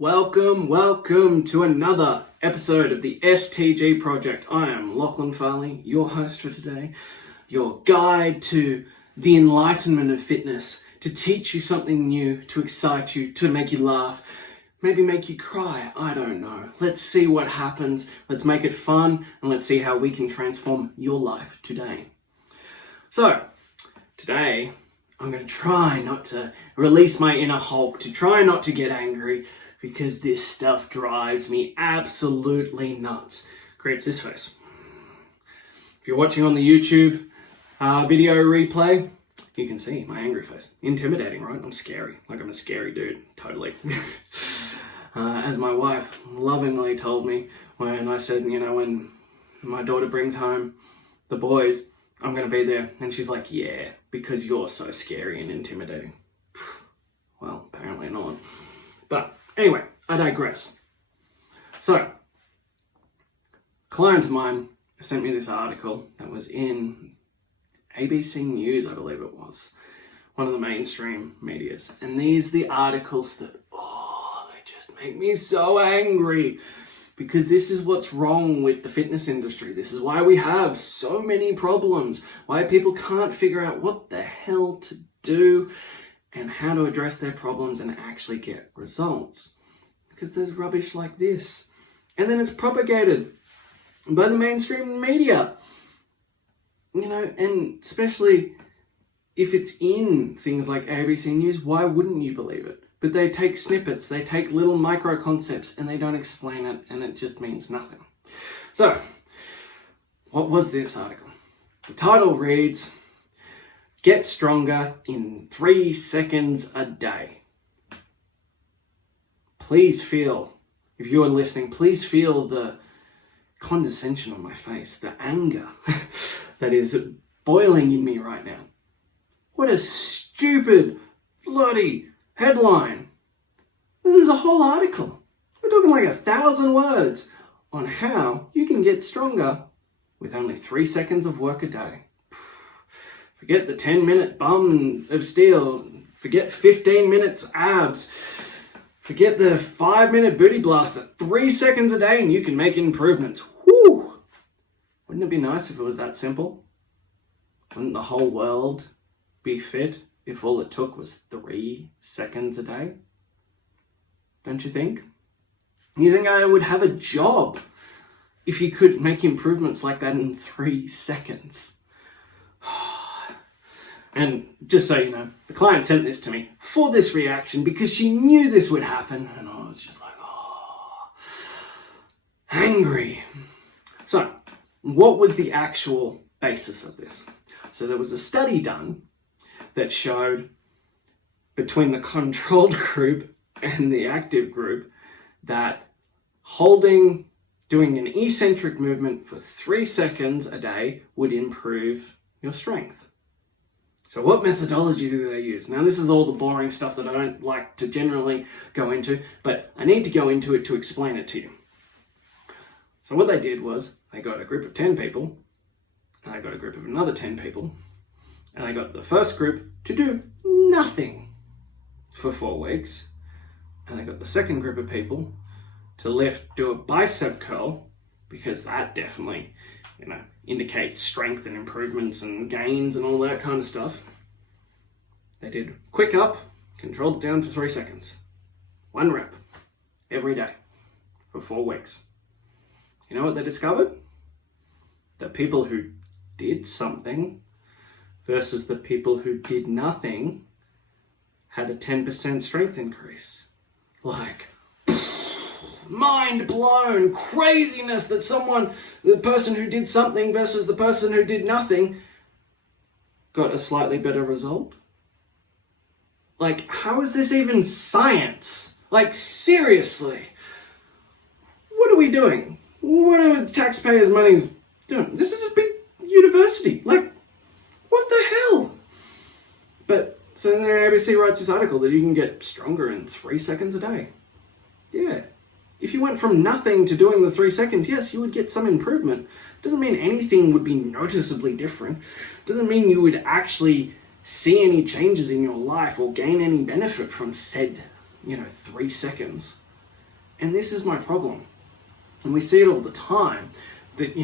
Welcome to another episode of the STG Project. I am Lachlan Farley, your host for today, your guide to the enlightenment of fitness, to teach you something new, to excite you, to make you laugh, maybe make you cry, I don't know. Let's see what happens, let's make it fun, and let's see how we can transform your life today. So, today, I'm going to try not to release my inner Hulk, to try not to get angry, because this stuff drives me absolutely nuts. Creates this face. If you're watching on the YouTube video replay, you can see my angry face. Intimidating, right? I'm scary. Like I'm a scary dude. Totally. As my wife lovingly told me when I said, when my daughter brings home the boys, I'm going to be there. And she's like, yeah, because you're so scary and intimidating. Well, apparently not. But anyway, I digress. So, a client of mine sent me this article that was in ABC News, I believe it was, one of the mainstream medias. And these are the articles that, they just make me so angry. Because this is what's wrong with the fitness industry. This is why we have so many problems. Why people can't figure out what the hell to do and how to address their problems and actually get results. Because there's rubbish like this. And then it's propagated by the mainstream media. And especially if it's in things like ABC News, why wouldn't you believe it? But they take snippets, they take little micro concepts and they don't explain it and it just means nothing. So, what was this article? The title reads, Get Stronger in 3 seconds a day. Please feel, if you are listening, please feel the condescension on my face, the anger that is boiling in me right now. What a stupid, bloody headline. There's a whole article. We're talking like 1,000 words on how you can get stronger with only 3 seconds of work a day. Forget the 10-minute bum of steel. Forget 15 minutes abs. Forget the 5-minute booty blaster. 3 seconds a day and you can make improvements. Woo! Wouldn't it be nice if it was that simple? Wouldn't the whole world be fit if all it took was 3 seconds a day? Don't you think? You think I would have a job if you could make improvements like that in 3 seconds? And just so you know, the client sent this to me for this reaction because she knew this would happen. And I was just like, angry. So, what was the actual basis of this? So there was a study done that showed between the controlled group and the active group that doing an eccentric movement for 3 seconds a day would improve your strength. So what methodology do they use? Now this is all the boring stuff that I don't like to generally go into, but I need to go into it to explain it to you. So what they did was they got a group of 10 people, and they got a group of another 10 people, and they got the first group to do nothing for 4 weeks, and they got the second group of people to do a bicep curl, because that definitely indicates strength and improvements and gains and all that kind of stuff. They did quick up, controlled it down for 3 seconds. 1 rep every day for 4 weeks. You know what they discovered? The people who did something versus the people who did nothing had a 10% strength increase. Like, mind blown, craziness that the person who did something versus the person who did nothing got a slightly better result. Like, how is this even science? Like, seriously, what are we doing? What are taxpayers' money doing? This is a big university. Like, what the hell? But so then ABC writes this article that you can get stronger in 3 seconds a day. Yeah. If you went from nothing to doing the 3 seconds, yes, you would get some improvement. Doesn't mean anything would be noticeably different. Doesn't mean you would actually see any changes in your life or gain any benefit from said, 3 seconds. And this is my problem. And we see it all the time, that,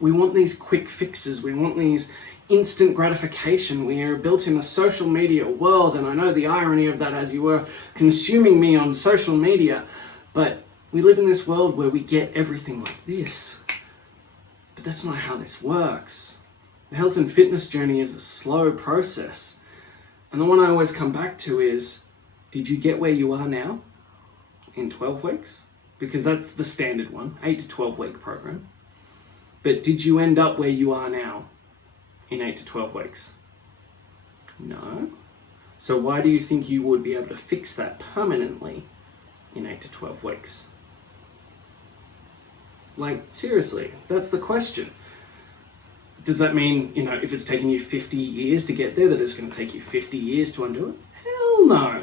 we want these quick fixes. We want these instant gratification. We are built in a social media world, and I know the irony of that as you were consuming me on social media, but we live in this world where we get everything like this. But that's not how this works. The health and fitness journey is a slow process. And the one I always come back to is, did you get where you are now in 12 weeks? Because that's the standard one, 8 to 12 week program. But did you end up where you are now in 8 to 12 weeks? No. So why do you think you would be able to fix that permanently in 8 to 12 weeks? Like, seriously, that's the question. Does that mean, if it's taking you 50 years to get there, that it's going to take you 50 years to undo it? Hell no.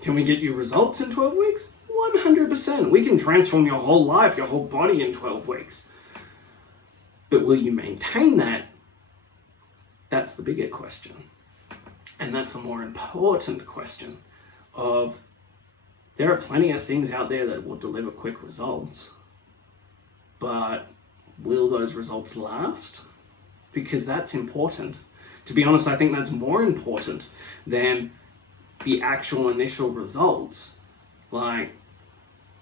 Can we get you results in 12 weeks? 100%. We can transform your whole life, your whole body in 12 weeks. But will you maintain that? That's the bigger question. And that's the more important question of, there are plenty of things out there that will deliver quick results, but will those results last? Because that's important. To be honest, I think that's more important than the actual initial results. Like,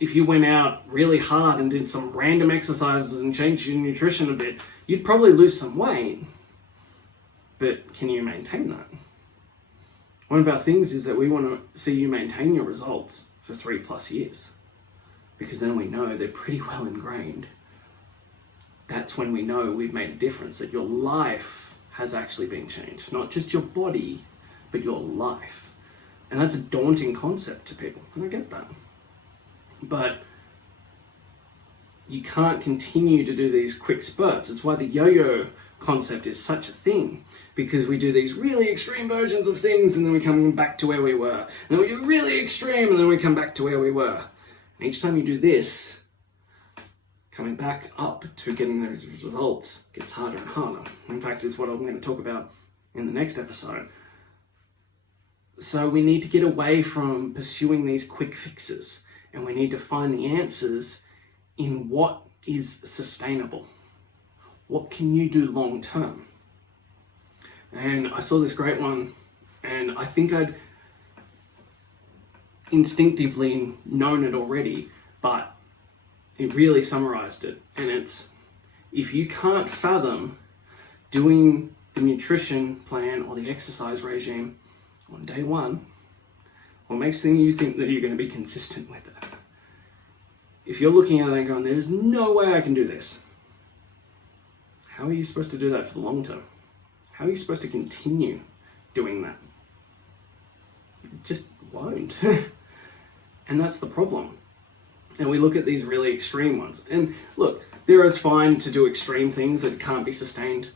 if you went out really hard and did some random exercises and changed your nutrition a bit, you'd probably lose some weight. But can you maintain that? One of our things is that we want to see you maintain your results for 3+ years, because then we know they're pretty well ingrained. That's when we know we've made a difference, that your life has actually been changed. Not just your body, but your life. And that's a daunting concept to people, and I get that. But you can't continue to do these quick spurts. It's why the yo-yo concept is such a thing, because we do these really extreme versions of things and then we come back to where we were. And then we do really extreme and then we come back to where we were. And each time you do this, coming back up to getting those results gets harder and harder. In fact, it's what I'm going to talk about in the next episode. So we need to get away from pursuing these quick fixes, and we need to find the answers in what is sustainable. What can you do long term? And I saw this great one, and I think I'd instinctively known it already, but it really summarized it. And it's, if you can't fathom doing the nutrition plan or the exercise regime on day one, what makes you think that you're going to be consistent with it? If you're looking at it and going, there's no way I can do this, how are you supposed to do that for the long term? How are you supposed to continue doing that? It just won't. And that's the problem. And we look at these really extreme ones. And look, there is fine to do extreme things that can't be sustained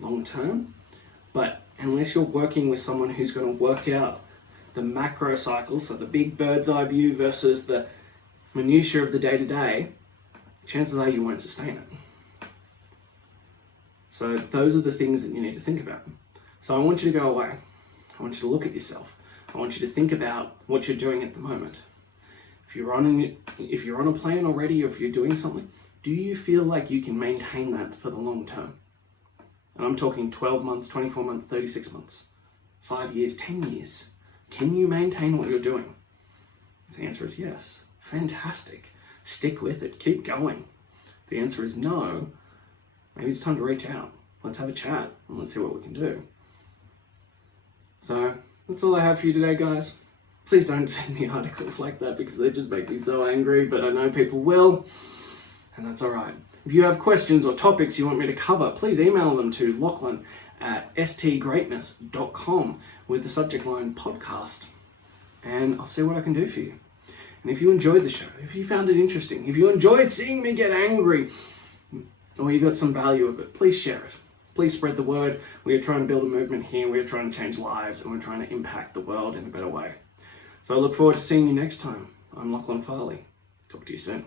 long term. But unless you're working with someone who's going to work out the macro cycle, so the big bird's eye view versus the minutiae of the day-to-day, chances are you won't sustain it. So those are the things that you need to think about. So I want you to go away. I want you to look at yourself. I want you to think about what you're doing at the moment. If you're on a plan already, or if you're doing something, do you feel like you can maintain that for the long term? And I'm talking 12 months, 24 months, 36 months, 5 years, 10 years. Can you maintain what you're doing? If the answer is yes, fantastic. Stick with it, keep going. If the answer is no, maybe it's time to reach out. Let's have a chat and let's see what we can do. So that's all I have for you today, guys. Please don't send me articles like that because they just make me so angry, but I know people will, and that's all right. If you have questions or topics you want me to cover, please email them to lachlan@stgreatness.com with the subject line podcast, and I'll see what I can do for you. And if you enjoyed the show, if you found it interesting, if you enjoyed seeing me get angry, or you got some value of it, please share it. Please spread the word. We are trying to build a movement here. We are trying to change lives, and we're trying to impact the world in a better way. So I look forward to seeing you next time. I'm Lachlan Farley. Talk to you soon.